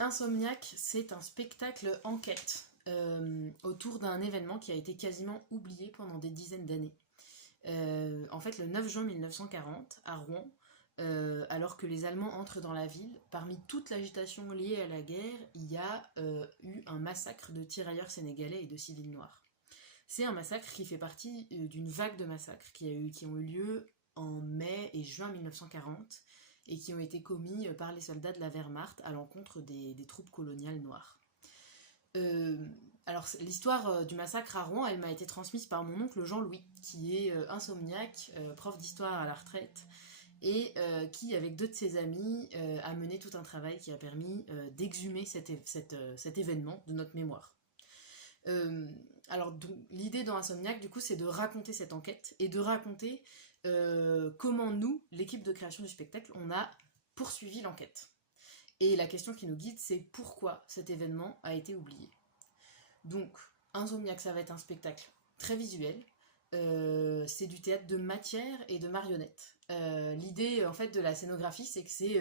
Insomniac, c'est un spectacle enquête autour d'un événement qui a été quasiment oublié pendant des dizaines d'années. En fait, le 9 juin 1940, à Rouen, alors que les Allemands entrent dans la ville, parmi toute l'agitation liée à la guerre, il y a eu un massacre de tirailleurs sénégalais et de civils noirs. C'est un massacre qui fait partie d'une vague de massacres qui ont eu lieu en mai et juin 1940 et qui ont été commis par les soldats de la Wehrmacht à l'encontre des troupes coloniales noires. Alors l'histoire du massacre à Rouen, elle m'a été transmise par mon oncle Jean-Louis, qui est insomniaque, prof d'histoire à la retraite, et qui, avec deux de ses amis, a mené tout un travail qui a permis d'exhumer cet événement de notre mémoire. Alors l'idée dans Insomniac, du coup, c'est de raconter cette enquête et de raconter comment nous, l'équipe de création du spectacle, on a poursuivi l'enquête. Et la question qui nous guide, c'est pourquoi cet événement a été oublié. Donc, Insomniac, ça va être un spectacle très visuel. C'est du théâtre de matière et de marionnettes. L'idée en fait de la scénographie, c'est que c'est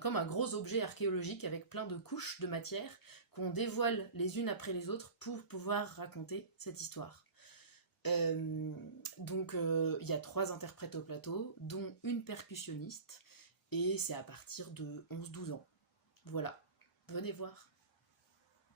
comme un gros objet archéologique avec plein de couches de matière qu'on dévoile les unes après les autres pour pouvoir raconter cette histoire. Donc il y a 3 interprètes au plateau, dont une percussionniste, et c'est à partir de 11-12 ans. Voilà, venez voir.